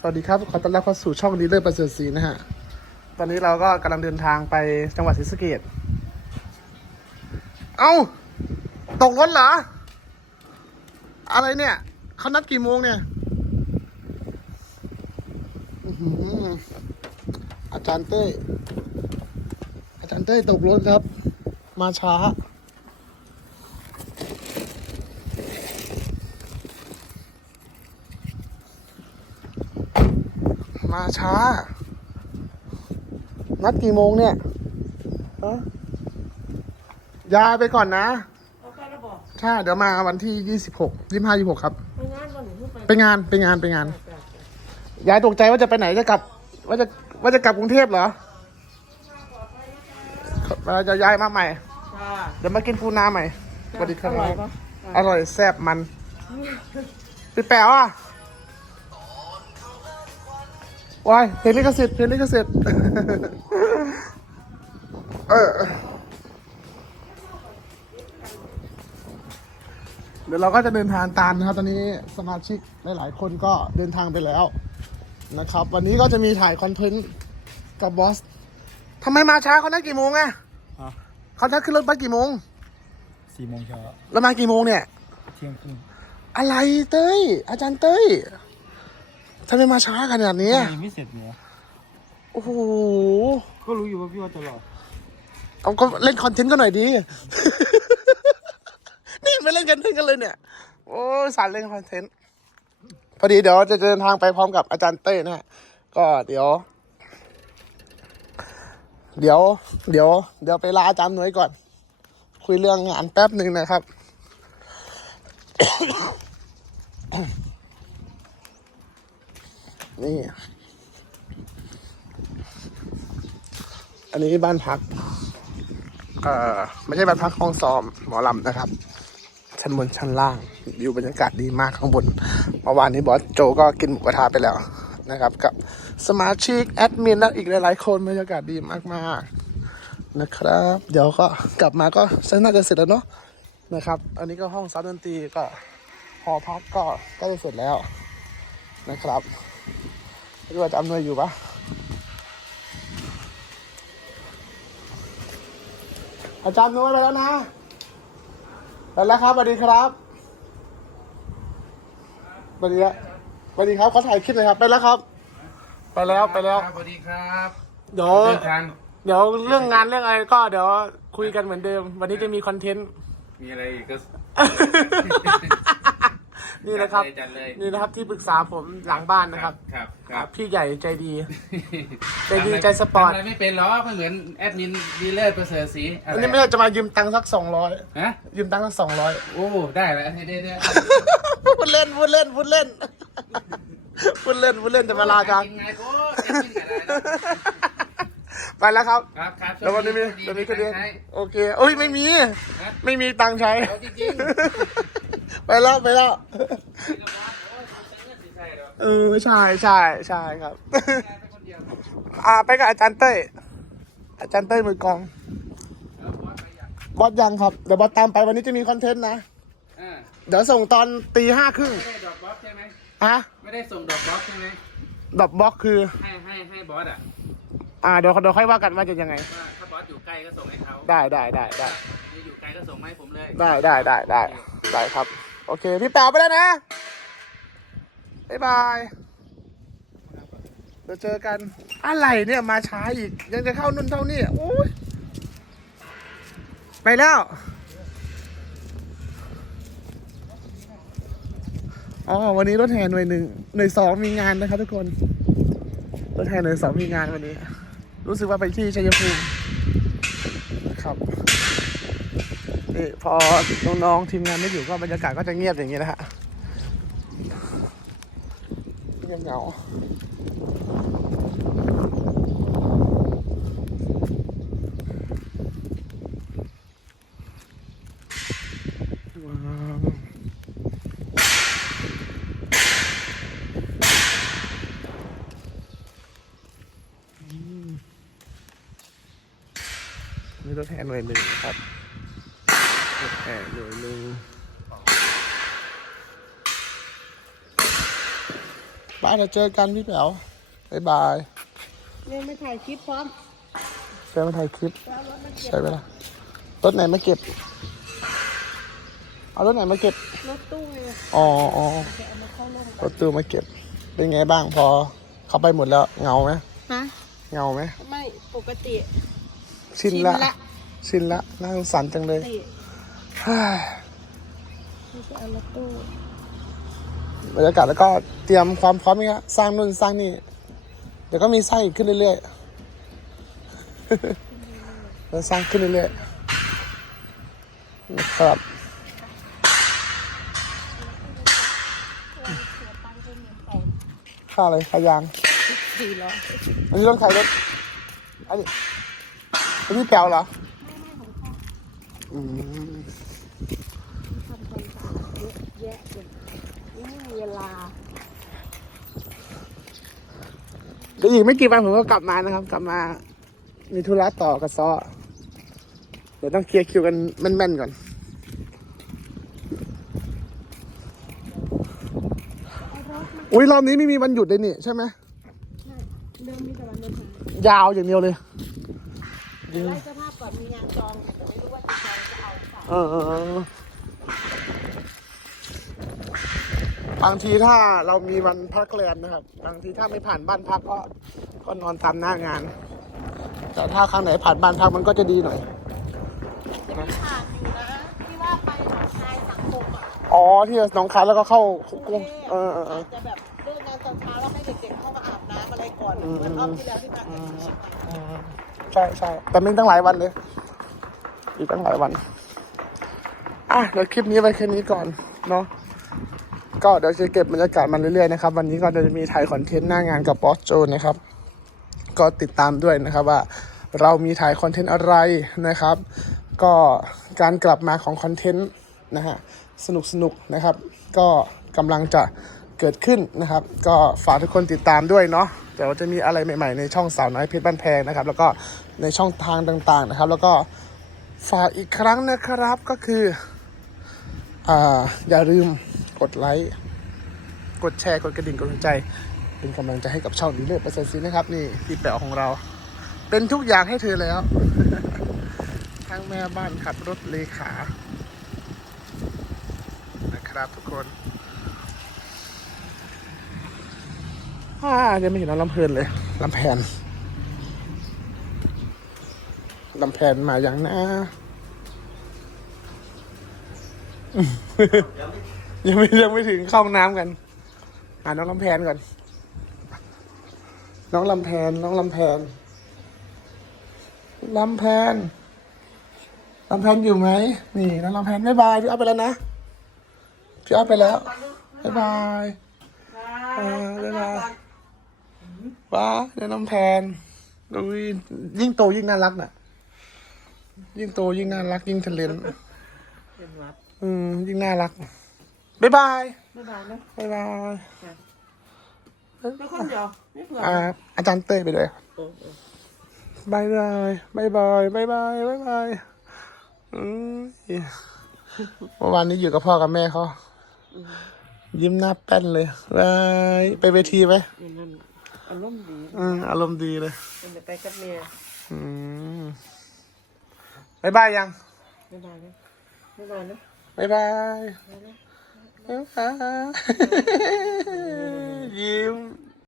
สวัสดีครับ ขอต้อนรับเข้าสู่ช่องดีเลอร์ประเสริฐศรีนะฮะ ตอนนี้เราก็กำลังเดินทางไปจังหวัดศรีสะเกดเอ้า ตกรถเหรอ อะไรเนี่ย เขานัดกี่โมงเนี่ยอาจารย์เต้ อาจารย์เต้ตกรถครับ มาช้า ช้า นัดกี่โมงเนี่ยฮะยายไปก่อนนะเอาไปแล้วบอกใช่เดี๋ยวมาวันที่ยี่สิบหกยี่ห้ายี่หกครับ ไปงานวันหนึ่งไปไปงานไปงานไปงานไปไปยายตกใจว่าจะไปไหนจะกลับ ว่าจะว่าจะกลับกรุงเทพเหรอเราจะย้ายมาใหม่ค่ะเดี๋ยวมากินปูนาใหม่สวัสดีครับอร่อยปะอร่อยแซ่บมันพี่แป๋วอะ ว้ายเพลงลิขสิทธิ์เพลงลิขสิทธิ์เออเดี๋ยวเราก็จะเดินทางตามนะครับ ตอนนี้สมาชิกหลายๆคนก็เดินทางไปแล้วนะครับ วันนี้ก็จะมีถ่ายคอนเทนต์กับบอสทำไมมาช้าเขานัดกี่โมงอะฮะเขานัดขึ้นรถไปกี่โมงสี่โมงเช้าแล้วมากี่โมงเนี่ยเที่ยงครึ่งอะไรเต้ย อาจารย์เต้ย ทำไมมาช้าขนาดนี้ทำไมไม่เสร็จเนี่ยโอ้โห ก็รู้อยู่ว่าพี่ว่าจะรอเอาก็เล่นคอนเทนต์กันหน่อยดี นี่ไม่เล่นคอนเทนต์กันเลยเนี่ย โอ้ยสารเล่นคอนเทนต์ พอดีเดี๋ยวจะเดินทางไปพร้อมกับอาจารย์เต้ยนะฮะ ก็เดี๋ยว เดี๋ยว เดี๋ยว เดี๋ยวไปลาอาจารย์หน่วยก่อน คุยเรื่องงานแป๊บหนึ่งนะครับ นี่ อันนี้บ้านพัก เอ่อ ไม่ใช่บ้านพักห้องซ้อมหมอลำนะครับ ชั้นบนชั้นล่างวิวบรรยากาศดีมากข้างบน เมื่อวานนี้บอสโจก็กินหมูกระทะไปแล้วนะครับ กับสมาชิกแอดมินและอีกหลายๆคนบรรยากาศดีมากๆนะครับ เดี๋ยวก็กลับมาก็น่าจะเสร็จแล้วเนาะนะครับ อันนี้ก็ห้องซับดนตรีก็หอพักก็ใกล้จะเสร็จแล้วนะครับ ไม่รู้ว่าจะอำนวยอยู่ปะอาจารย์นุ้ยไปแล้วนะไปแล้วครับสวัสดีครับสวัสดีครับสวัสดีครับเขาถ่ายคลิปเลยครับ ไปแล้วครับ ไปแล้วไปแล้ว สวัสดีครับเดี๋ยวเดินทางเดี๋ยวเรื่องงานเรื่องอะไรก็เดี๋ยวคุยกันเหมือนเดิม วันนี้จะมีคอนเทนต์ มีอะไรอีกก็ นี่นะครับจัดเลยนี่นะครับที่ปรึกษาผมหลังบ้านนะครับครับครับพี่ใหญ่ใจดี ใจดีใจสปอร์ต ทำอะไรไม่เป็นหรอกไม่เหมือนแอดมินดีเลอร์ประเสริฐศรีะรอันนี้ไม่ได้จะมายืมตังค์สักสองร้อยฮะยืมตังค์สักสองร้อย โอ้ได้แล้วให้ได้ได้พูดเล่นพูดเล่นพูดเล่นพูดเล่นพูดเล่นจะมาลาจัง กินไงโอ้แอดมินกันได้นะไปแล้วครับ ครับครับแล้ววันนี้มีโชเดี๋ยวมีดีคนเดียวใช้โอเคโอ้ยไม่มี ไม่มีตังค์ใช้ เอาจริง ไปแล้วไปแล้วๆนี่ก็บอสโอ้ยผมใช้เงินสิใช่หรอกเออใช่ใช่ใช่ครับงานไปคนเดียวอ่าไปกับอาจารย์เต้ยอาจารย์เต้ยมือกลองแล้วบอสไปอย่างบอสยังครับเดี๋ยวบอสตามไปวันนี้จะมีคอนเทนต์นะอ่าเดี๋ยวส่งตอนตีห้าครึ่งไม่ได้ดอกบล็อกใช่ไหมฮะไม่ได้ส่งดอกบล็อกใช่ไหมดอกบล็อกคือให้ให้ให้บอสอะอ่าเดี๋ยวเดี๋ยวค่อยว่ากันว่าจะยังไงว่าถ้าบอสอยู่ใกล้ก็ส่งให้เขาได้ได้ได้ได้นี่อยู่ไกลก็ส่งมาให้ผมเลย ได้ได้ได้ได้ได้ครับ โอเค พี่แป๋วไปแล้วนะ บ๊ายบายเดี๋ยวเจอกัน อะไรเนี่ยมาช้าอีก ยังจะเข้านุ่นเท่านี่โอ้ยไปแล้ว อ๋อ วันนี้รถแห่หน่วยหนึ่งหน่วยสองมีงานนะครับทุกคน รถแห่หน่วยสองมีงานวันนี้ รู้สึกว่าไปที่ชัยภูมิครับ นี่พอน้องๆทีมงานไม่อยู่ก็บรรยากาศก็จะเงียบอย่างนี้นะฮะเงียบเหงาว้าวอืมมีรถแทนหน่วยหนึ่งครับรถ แห่หน่วยหนึ่งบ้านเดี๋ยวเจอกันพี่แป๋วบ๊ายบายเล่นไม่ถ่ายคลิปพร้อมเดี๋ยวมาถ่ายคลิปแล้วรถมันเก็บใช่ไหมล่ะรถไหนมาเก็บ เอารถไหนมาเก็บ รถตู้ไงอ๋ออ๋อจะเอามาเข้าร่มรถตู้มาเก็บ เป็นไงบ้างพอ เขาไปหมดแล้วเหงาไหมฮะเหงาไหมไม่ปกติ ชินละ ชินละน่าสงสารจังเลยติเฮ้ย ไม่ใช่เอารถตู้บรรยากาศแล้วก็เตรียมความพร้อมนี่ครับสร้างนู่นสร้างนี่ เดี๋ยวก็มีสร้างอีกขึ้นเรื่อยๆแล้วสร้างขึ้นเรื่อยๆนะครับค่าอะไรค่ายางสี่ร้อยอันนี้รถใครรถอันนี้อันนี้แปลวเหรออืม ทำความสะอาด เยอะแยะเลยไม่มีเวลาเดี๋ยวอีกไม่กี่วันผมก็กลับมานะครับ กลับมา มีธุระต่อกับซอเดี๋ยวต้องเคลียร์คิวกันแม่นๆก่อนอุ้ยรอบนี้ไม่มีวันหยุดเลยนี่ใช่ไหมเดิมมีแต่วันเดินทางยาวอย่างเดียวเลยไล่สภาพก่อนมีงานจองแต่ไม่รู้ว่าจะจองจะเอาหรือเปล่าเออเออเออ บางทีถ้าเรามีวันพักแรมนะครับ บางทีถ้าไม่ผ่านบ้านพักก็ก็นอนตามหน้างาน แต่ถ้าครั้งไหนผ่านบ้านพักมันก็จะดีหน่อยจะมีผ่านอยู่นะที่ว่าไปหนองคายสังคมอะอ๋อที่หนองคายแล้วก็เข้ากรุงกรุงเทพเออเออเออจะแบบเลิกงานตอนเช้าแล้วให้เด็กๆเข้ามาอาบน้ำอะไรก่อนเหมือนรอบที่แล้วที่มาจากเชียงใหม่อืมใช่ใช่แต่ไม่ตั้งหลายวันเลยอีกตั้งหลายวันอะเดี๋ยวคลิปนี้ไว้แค่นี้ก่อนเนาะ ก็เดี๋ยวจะเก็บบรรยากาศมาเรื่อยๆนะครับ วันนี้ก็จะมีถ่ายคอนเทนต์หน้างานกับบอสโจนะครับ ก็ติดตามด้วยนะครับว่าเรามีถ่ายคอนเทนต์อะไรนะครับ ก็การกลับมาของคอนเทนต์นะฮะสนุกสนุกนะครับ ก็กำลังจะเกิดขึ้นนะครับ ก็ฝากทุกคนติดตามด้วยเนาะเดี๋ยวจะมีอะไรใหม่ๆในช่องสาวน้อยเพชรบ้านแพงนะครับ แล้วก็ในช่องทางต่างๆนะครับ แล้วก็ฝากอีกครั้งนะครับก็คือ อ่า อย่าลืม กดไลค์กดแชร์กดกระดิ่งกดหัวใจเป็นกำลังใจให้กับช่องดีเลิศประเสริฐศรีนะครับ นี่พี่แป๋วของเรา เป็นทุกอย่างให้เธอแล้ว ทั้งแม่บ้านขับรถเลขา นะครับทุกคนอ่ายังไม่เห็นน้องลำเพลินเลยลำแพนลำแพนมาอย่างนะอืม ยังไม่ยังไม่ถึงเข้าห้องน้ำกันหาน้องลำแพนก่อน น้องลำแพนน้องลำแพนลำแพนลำแพนอยู่ไหมนี่น้องลำแพนบ๊ายบายพี่เอาไปแล้วนะพี่เอาไปแล้วบ๊ายบายอ่าบ๊ายบายว้าเดี๋ยวน้องแพนดูยิ่งโตยิ่งน่ารักน่ะ ยิ่งโตยิ่งน่ารักยิ่งเทเลนเป็นวัดอืมยิ่งน่ารัก บ๊ายบายไม่บายนะบ๊ายบายไม่คนเดียวไม่เผื่ออ่าอาจารย์เต้ยไปด้วยเออเออบายบายบายบายบายบายบายบายอืมเมื่อวานนี้อยู่กับพ่อกับแม่เขายิ้มหน้าแป้นเลยบายไปเวทีไหมอย่างนั้นอารมณ์ดีอืมอารมณ์ดีเลยมันจะไปกับเมียอืมบายบายยังไม่บายนะไม่บายนะบายบายบ๊ายบาย ยิ้ม